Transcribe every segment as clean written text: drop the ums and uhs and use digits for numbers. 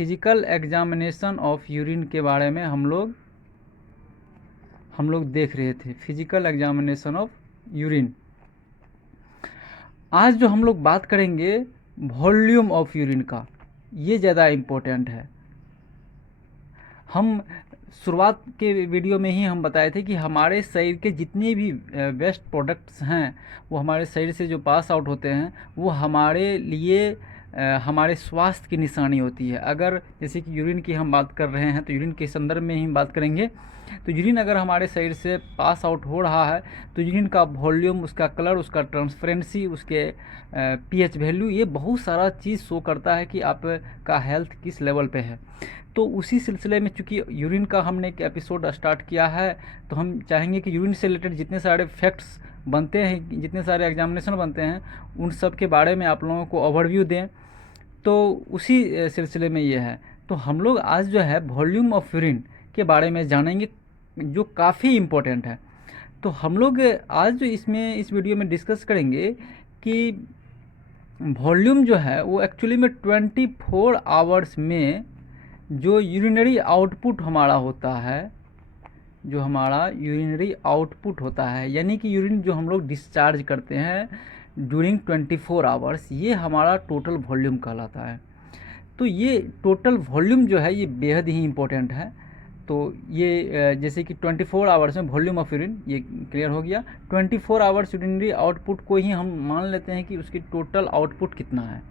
Physical examination of urine के बारे में हम लोग देख रहे थे, फिजिकल एग्जामिनेशन ऑफ यूरिन। आज जो हम लोग बात करेंगे वॉल्यूम ऑफ यूरिन का, ये ज़्यादा इम्पोर्टेंट है। हम शुरुआत के वीडियो में ही हम बताए थे कि हमारे शरीर के जितने भी वेस्ट प्रोडक्ट्स हैं वो हमारे शरीर से जो पास आउट होते हैं वो हमारे लिए हमारे स्वास्थ्य की निशानी होती है। अगर जैसे कि यूरिन की हम बात कर रहे हैं तो यूरिन के संदर्भ में ही बात करेंगे। तो यूरिन अगर हमारे शरीर से पास आउट हो रहा है तो यूरिन का वॉल्यूम, उसका कलर, उसका ट्रांसपेरेंसी, उसके पीएच वैल्यू, ये बहुत सारा चीज़ शो करता है कि आपका हेल्थ किस लेवल पे है। तो उसी सिलसिले में चूँकि यूरिन का हमने एक एपिसोड स्टार्ट किया है तो हम चाहेंगे कि यूरिन से रिलेटेड जितने सारे फैक्ट्स बनते हैं, जितने सारे एग्जामिनेशन बनते हैं, उन सब के बारे में आप लोगों को ओवरव्यू दें। तो उसी सिलसिले में ये है। तो हम लोग आज जो है वॉल्यूम ऑफ यूरिन के बारे में जानेंगे, जो काफ़ी इम्पोर्टेंट है। तो हम लोग आज जो इस वीडियो में डिस्कस करेंगे कि वॉल्यूम जो है वो एक्चुअली में 24 आवर्स में जो यूरिनरी आउटपुट हमारा होता है, जो हमारा यूरिनरी आउटपुट होता है, यानी कि यूरिन जो हम लोग डिस्चार्ज करते हैं ड्यूरिंग 24 आवर्स, ये हमारा टोटल वॉल्यूम कहलाता है। तो ये टोटल वॉल्यूम जो है ये बेहद ही इम्पोर्टेंट है। तो ये जैसे कि 24 आवर्स में वॉल्यूम ऑफ यूरिन, ये क्लियर हो गया। 24 आवर्स यूरिनरी आउटपुट को ही हम मान लेते हैं कि उसकी टोटल आउटपुट कितना है।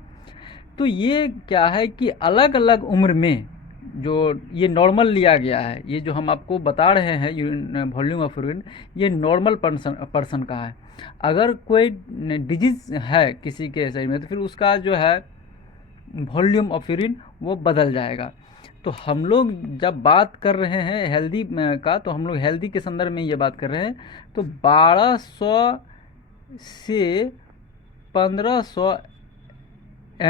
तो ये क्या है कि अलग अलग उम्र में जो ये नॉर्मल लिया गया है, ये जो हम आपको बता रहे हैं वॉल्यूम ऑफ यूरिन, ये नॉर्मल पर्सन का है। अगर कोई डिजीज़ है किसी के शरीर में तो फिर उसका जो है वॉल्यूम ऑफ यूरिन वो बदल जाएगा। तो हम लोग जब बात कर रहे हैं हेल्दी का, तो हम लोग हेल्दी के संदर्भ में ये बात कर रहे हैं। तो 1200 से 1500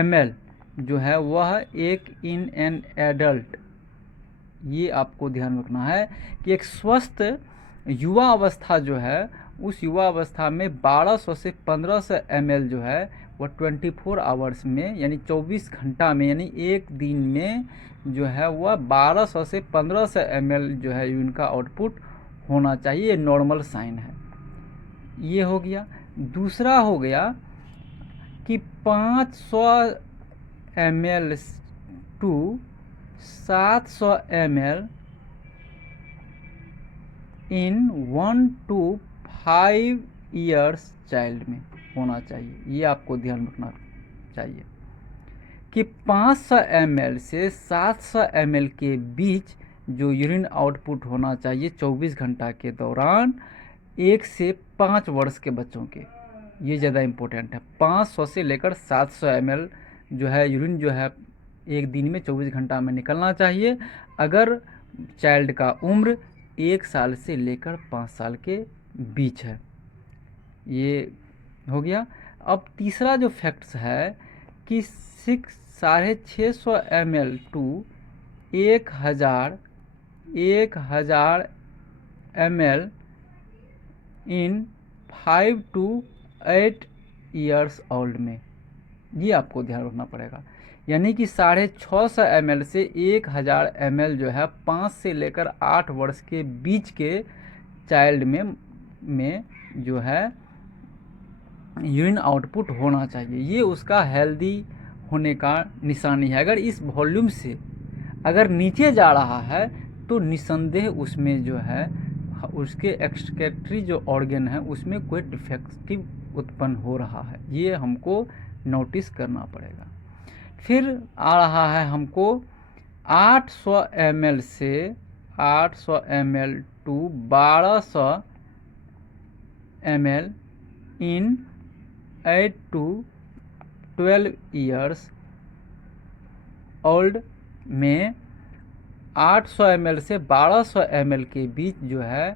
ml जो है वह एक इन एन एडल्ट, ये आपको ध्यान रखना है कि एक स्वस्थ युवा अवस्था जो है, उस युवा अवस्था में 1200 से 1500 ml जो है वह 24 आवर्स में, यानी 24 घंटा में, यानी एक दिन में जो है वह 1200 से 1500 ml जो है यूरिन का आउटपुट होना चाहिए। ये नॉर्मल साइन है। ये हो गया। दूसरा हो गया कि 500 ml to 700 ml in 1 to 5 years child में होना चाहिए। ये आपको ध्यान रखना चाहिए कि 500 ml से 700 ml के बीच जो यूरिन आउटपुट होना चाहिए 24 घंटा के दौरान 1 से 5 वर्ष के बच्चों के, ये ज़्यादा इम्पोर्टेंट है। 500 से लेकर 700 ml जो है यूरिन जो है एक दिन में 24 घंटा में निकलना चाहिए, अगर चाइल्ड का उम्र 1 साल से लेकर 5 साल के बीच है। ये हो गया। अब तीसरा जो फैक्ट्स है कि 650 ml to 1000 ml in 5 to 8 years old में, ये आपको ध्यान रखना पड़ेगा। यानी कि 650 ml से 1000 ml जो है 5 से लेकर 8 वर्ष के बीच के चाइल्ड में जो है यूरिन आउटपुट होना चाहिए। ये उसका हेल्दी होने का निशानी है। अगर इस वॉल्यूम से अगर नीचे जा रहा है तो निसंदेह उसमें जो है उसके एक्सक्रीटरी जो ऑर्गन है उसमें कोई डिफेक्टिव उत्पन्न हो रहा है, ये हमको नोटिस करना पड़ेगा। फिर आ रहा है हमको 800 ml से 800 ml to 1200 ml in 8 to 12 years old में 800 ml से 1200 ml के बीच जो है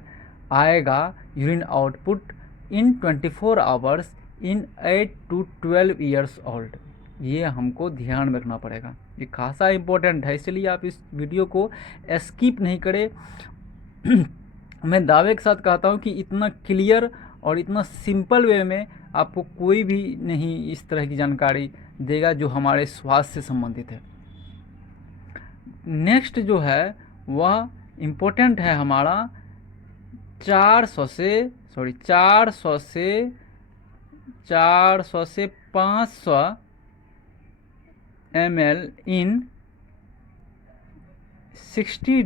आएगा urine output in 24 hours in 8 to 12 years old. ये हमको ध्यान में रखना पड़ेगा, ये खासा इम्पोर्टेंट है, इसलिए आप इस वीडियो को स्किप नहीं करें। मैं दावे के साथ कहता हूँ कि इतना क्लियर और इतना सिंपल वे में आपको कोई भी नहीं इस तरह की जानकारी देगा जो हमारे स्वास्थ्य से संबंधित है। नेक्स्ट जो है वह इम्पोर्टेंट है हमारा 400 से 500 ml in 60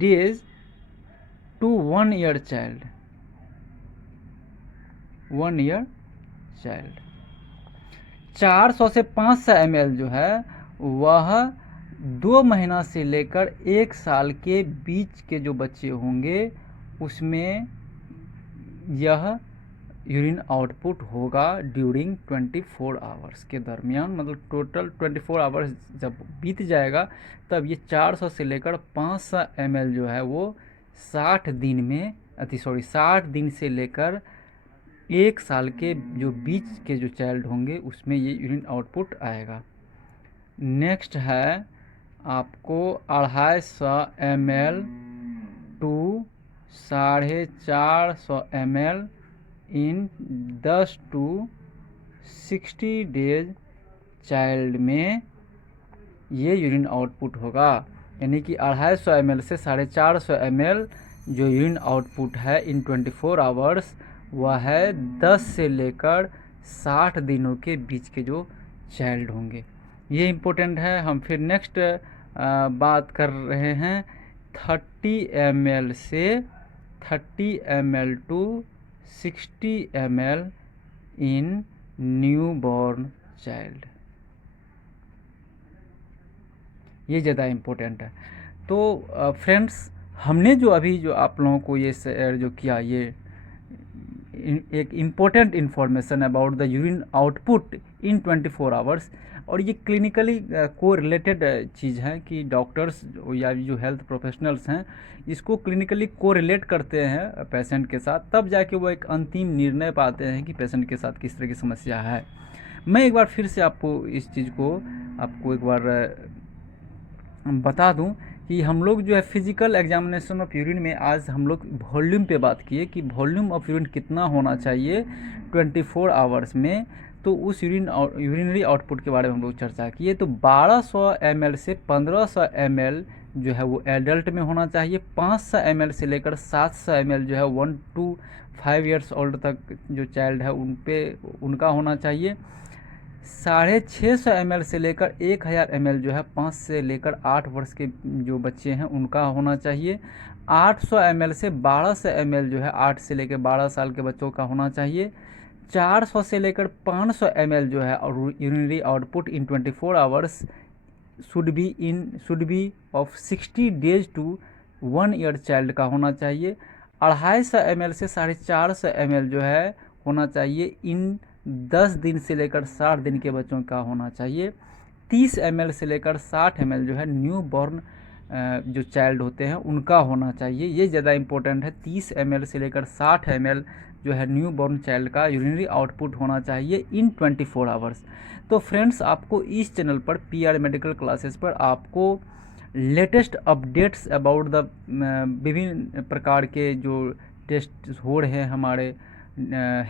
days to 1 year child। 400 से 500 ml जो है वह 2 महीना से लेकर 1 साल के बीच के जो बच्चे होंगे उसमें यह यूरिन आउटपुट होगा ड्यूरिंग 24 आवर्स के दरमियान, मतलब टोटल 24 आवर्स जब बीत जाएगा तब ये 400 से लेकर 500 ml जो है वो 60 दिन से लेकर 1 साल के जो बीच के जो चाइल्ड होंगे उसमें ये यूरिन आउटपुट आएगा। नेक्स्ट है आपको 250 ml to 450 ml in 10 to 60 days child में ये यूरिन आउटपुट होगा, यानी कि 250 ml से 450 ml जो यूरिन आउटपुट है इन 24 आवर्स वह है 10 से लेकर 60 दिनों के बीच के जो चाइल्ड होंगे। ये इम्पोर्टेंट है। हम फिर नेक्स्ट बात कर रहे हैं 30 ml to 60 ml in newborn child. ये ज़्यादा इम्पोर्टेंट है। तो फ्रेंड्स, हमने जो अभी जो आप लोगों को ये शेयर जो किया, ये एक important information about the urine output in 24 hours, और ये क्लिनिकली को रिलेटेड चीज़ है कि डॉक्टर्स या जो हेल्थ प्रोफेशनल्स हैं इसको क्लिनिकली को रिलेट करते हैं पेशेंट के साथ, तब जाके वो एक अंतिम निर्णय पाते हैं कि पेशेंट के साथ किस तरह की समस्या है। मैं एक बार फिर से आपको इस चीज़ को आपको एक बार बता दूं कि हम लोग जो है फिजिकल एग्जामिनेशन ऑफ यूरिन में आज हम लोग वॉल्यूम पे बात किए कि वॉल्यूम ऑफ यूरिन कितना होना चाहिए 24 आवर्स में, तो उस यूरिनरी आउटपुट के बारे में हम लोग चर्चा किए। तो 1200 ml से 1500 ml जो है वो एडल्ट में होना चाहिए, 500 ml से लेकर 700 ml जो है 1 to 5 years ओल्ड तक जो चाइल्ड है उनका होना चाहिए। 650 ml से लेकर 1000 ml जो है 5 से लेकर 8 वर्ष के जो बच्चे हैं उनका होना चाहिए। 800 ml से 1200 ml जो है 8 से लेकर 12 साल के बच्चों का होना चाहिए। 400 से लेकर 500 ml जो है urinary output in 24 hours should be of 60 days to 1 year child का होना चाहिए। 250 ml से 450 ml जो है होना चाहिए इन 10 दिन से लेकर 60 दिन के बच्चों का होना चाहिए। 30 ml से लेकर 60 ml जो है न्यू बॉर्न जो चाइल्ड होते हैं उनका होना चाहिए। ये ज़्यादा इम्पोर्टेंट है। 30 ml से लेकर 60 ml जो है न्यू बॉर्न चाइल्ड का यूरिनरी आउटपुट होना चाहिए इन 24 आवर्स। तो फ्रेंड्स, आपको इस चैनल पर PR मेडिकल क्लासेस पर आपको लेटेस्ट अपडेट्स अबाउट द विभिन्न प्रकार के जो टेस्ट हो रहे हैं हमारे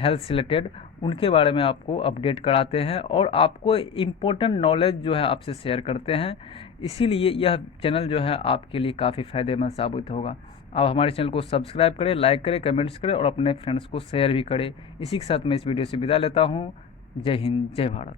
हेल्थ से रिलेटेड, उनके बारे में आपको अपडेट कराते हैं और आपको इम्पोर्टेंट नॉलेज जो है आपसे शेयर करते हैं। इसीलिए यह चैनल जो है आपके लिए काफ़ी फ़ायदेमंद साबित होगा। आप हमारे चैनल को सब्सक्राइब करें, लाइक करें, कमेंट्स करें और अपने फ्रेंड्स को शेयर भी करें। इसी के साथ मैं इस वीडियो से विदा लेता हूँ। जय हिंद, जय भारत।